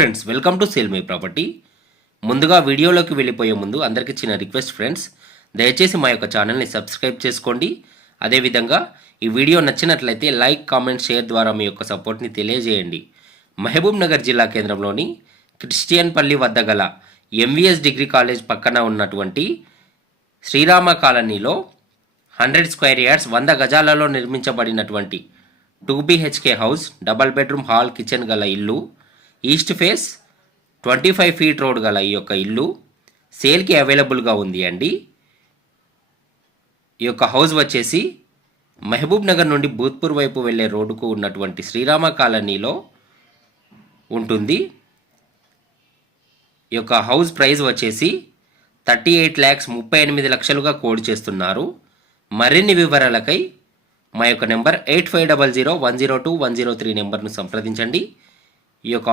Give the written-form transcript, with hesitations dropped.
Friends, welcome to sale my property. ముందుగా వీడియోలోకి వెళ్ళిపోయే ముందు అందరికీ చిన్న రిక్వెస్ట్ ఫ్రెండ్స్, దయచేసి మా యొక్క ఛానల్ని సబ్స్క్రైబ్ చేసుకోండి. అదేవిధంగా ఈ వీడియో నచ్చినట్లయితే లైక్, కామెంట్, షేర్ ద్వారా మీ యొక్క సపోర్ట్ని తెలియజేయండి. మహబూబ్ నగర్ జిల్లా కేంద్రంలోని క్రిస్టియన్ పల్లి వద్ద గల ఎంవిఎస్ డిగ్రీ కాలేజ్ పక్కన ఉన్నటువంటి శ్రీరామ కాలనీలో 100 square yards 100 గజాలలో నిర్మించబడినటువంటి 2 BHK house, double bedroom, hall, kitchen గల ఇల్లు, ఈస్ట్ ఫేస్ 25 ఫీట్ రోడ్ గల ఈ యొక్క ఇల్లు సేల్కి అవైలబుల్గా ఉంది అండి. ఈ యొక్క హౌస్ వచ్చేసి మహబూబ్ నగర్ నుండి భూత్పూర్ వైపు వెళ్ళే రోడ్డుకు ఉన్నటువంటి శ్రీరామ కాలనీలో ఉంటుంది. ఈ యొక్క హౌస్ ప్రైస్ వచ్చేసి 38,38,00,000గా కోడ్ చేస్తున్నారు. మరిన్ని వివరాలకై మా యొక్క నెంబర్ 8500102103 నెంబర్ను సంప్రదించండి. ఈ యొక్క